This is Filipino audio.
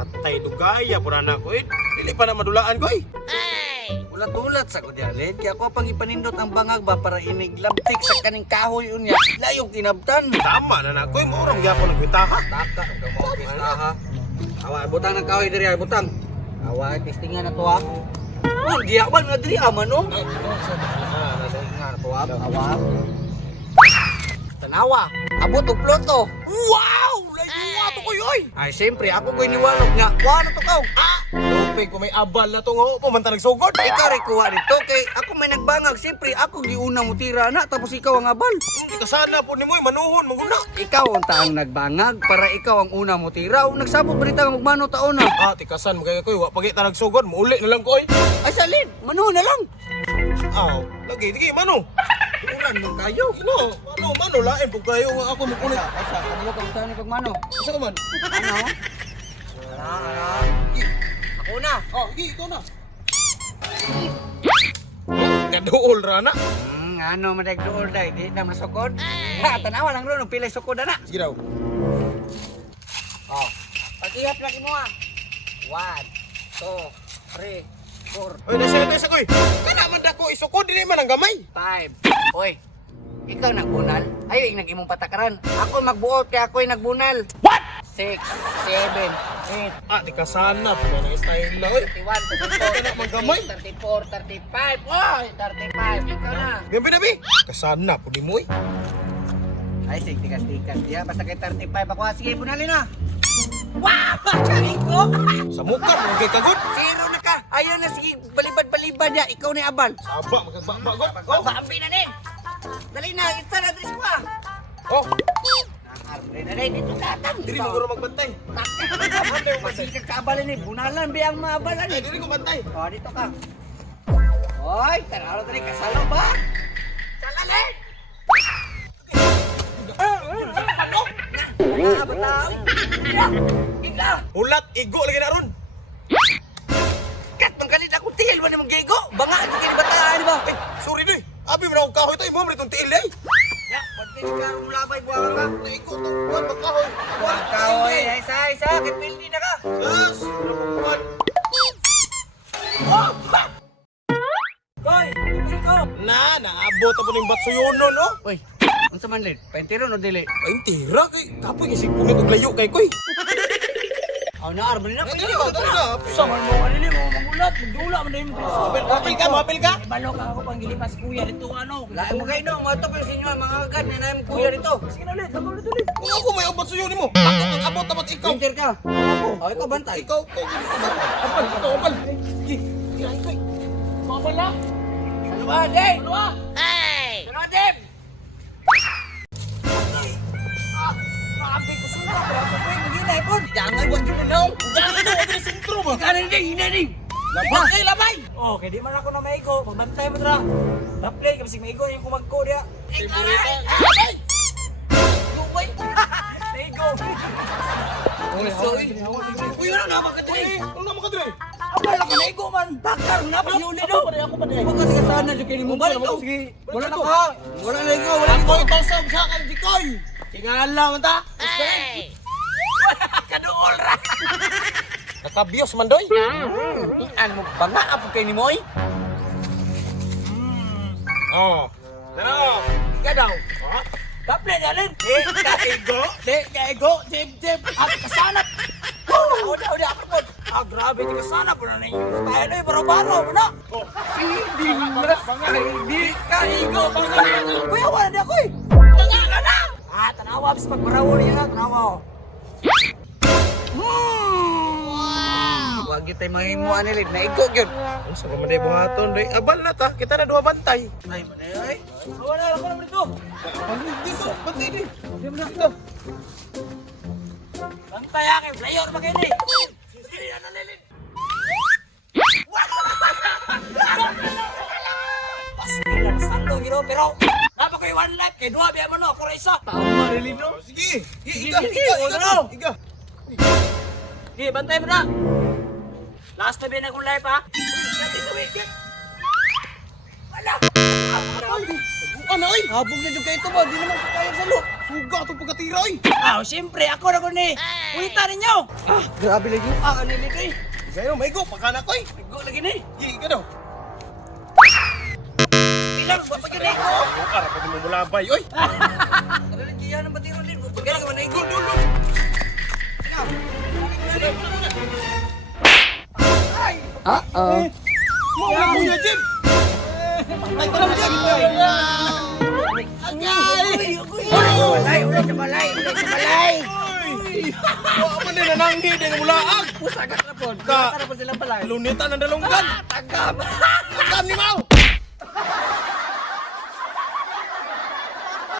Atay dugaya pura na ko eh. Dili pa na madulaan ko eh. Ulat-ulat sa ko dialit, kaya ako pang ipanindot ang bangag ba para iniglabtik sa kaning kahoy unya. Layong kinabtan. Tama na na ko eh. Maurang gyapon nagkwintaha. Taka, ikaw mo pista ha. Awa, butang ng kahoy diri, butang. Awa, testingan na to ha. Oh, di awan nga diri aman no. Testingan na to ha, awa. Tanawa, abot og ploto. Wow! Layo to ko yoy. Ay, siyempre, ako ko'y niwalog nga. Kuha na to kaw. Lupay ko may abal na to nga upo man ta nagsugod. Ikaw rin kuha nito. Kay ako may nagbangag. Siyempre, ako giuna mo tira na. Tapos ikaw ang abal. Hindi ka sana po ni mo manuhon maguna. Ikaw ang taang nagbangag para ikaw ang una mo tira. O nagsabot balita nga magmano taon na. Tikasan mo kaya ko wa pagi ta nagsugod, muuli na lang ko eh. Ay, salin. Manuhon na lang. Lagi sige mano. Ulan mo kayo. Mano lain pug kayo nga ako mukulit. Ay, sa kanilo ka saan pagmano. Usa ka man? Ano? Ano? Ako na. Sige ikaw na. Gaduol ra na. Ano madagdool day. Di na masukod. Ha, tanawa lang ron. Pilay sukod na. Sige daw. Pag-ihap lagi mo 1, 2, 3, 4, Oy, nasa koy. Kana man dako isukod dili man ang gamay. 5. Oy, ikaw nagbunal? Ayaw yung nag-imong patakaran. Ako magbuot kaya ako'y nagbunal. What? 6, 7, 8, Tikasana po na style na oy. 31, Kana man gamay. 34, 35. Oy, 35. Ikaw na. Gabi. Kasana po ni mo eh. Ay, sige, tikas-tikas. Diya, basta kay 35 ako. Sige, bunalin na. Wow! Kain ko! Sa mukha mo kay kagod. Zero na ka. Ayaw na, sige, balibad-balibad niya. Ikaw na yung abal. Saba magbabagot. Pagbaambi na din. Dali na, kita na address ko ah. Dali, dito katang. Dili mo guro magbantay. Masikag ka abalan eh. Bunalan, biyang maabalan eh. Dili ko bantay. Dito ka. Hoy, tanalo tali kasalo ba? Salalin! Ano? Bataw. Ika! Ulat igo lagi na ron. Kat, manggalit ako tiil mo ni mong gigo. Banga, ito kinibataan, di ba? Sorry doy. Abi mo na akong kahoy tayo. Mo mo itong tiil eh. Ya, pati ka rumulabay, buwang ka. Naigo to. Buwan magkahoy. Buwang ka, hoy. Isa, kipildi na ka. Sus. Buwan. Koy, kipil ko. Naabot ako ng batsuyonon oh. Uy, ano sa manlid? Paintiron o dili? Ay, tira kay kapoy kasi punit og layo kay koy. Aw na arbal na Dali ka. Saman mo kanili mo magulat, magdula man dahil mo. Mapil ka. Ibalo ka ako pang gilipas kuya dito ano. Lain mo kayo no, mga top yung sinyo mga agad na namin kuya dito. Sige na ulit, ulit. Kung ako may abot suyonin mo. Abot dapat ikaw. Painter ka. Oh, ikaw bantay. Ikaw. Abal. Sige. Tira koy. Mabala. Ano ba, Dave? Ano ba? Hey! Ano ba, Dave? Maampi ko sila. Pero ako po yung maginay po. Jangan buat yun na Ako na sentro ba? Kanan din, hinaning. Labay! Oh, kaya di man ako na maigo. Pagbantay mo dra. Na-play, kasi maigo yung kumagko diya. Labay! Lubay! Maigo! Uy, ano na makadiri? Ano na makadiri? Abala ka maigo man. Bakar na pa yun dito. Ako pa din. Bakit ka sana dyan kayo mo ba? Sige. Wala na ka. Wala na ikaw. Wala Ako itaw sa kang dikoy. Tingala mo ta. Hey! Kaduol ra. Nakabiyos man doy. Ano mo ba nga apo kay ni Moy? Ano? Ika daw. Kaple dalin. Kaigo. Jeb. At kasanap. Udah ako po. Grabe di kasanap po na yung style ay baro-baro mo na. Hindi na. Hindi kaigo. Kuya, wala di ako eh. Tanga ka na. Tanawa. Bis pagparawo niya. Tanawa. Wag kita mahimuan nila. Naigo yun. Sa mga day buhaton doy. Abal na ta. Kita na duha bantay. Ay, manay. Wala naman dito. Dito, bantay di. Hindi mo na ito. Bantay akin, player ba kayo ni? Sige, ano nilin? Pastilan, sando gino, pero napa ko yung one life, kay dua biya mo no, ako isa. Tama, nilin no? Sige. Sige, Iga. Sige, bantay mo na. Last na biya na kong life ha. Wala. Grabe. Ano oy? Habog na dyan kayo ito ba? Di naman ko kaya salo. Suga to pagkatira oy. Siyempre, ako na ko ni. Ulitan ninyo. Grabe lagi yung kanili ko eh. Sayo may go pagkana ko oy. Go lagi ni. Gi ka daw. Ilang, mapagyan na ko. Para pa mo mulabay oy. Ano lagi yan ang batiro din? Pagyan ka na ikaw. Dulo. Ay! Mo na Jim. Patay ka lang Jim. Balay, ulit sa balay, ulit sa balay. Wa man din nananghi din mulaag. Pusagat na po. Ka. Para po silang balay. Lunitan ang dalunggan. Tagam. Agam ni Mau.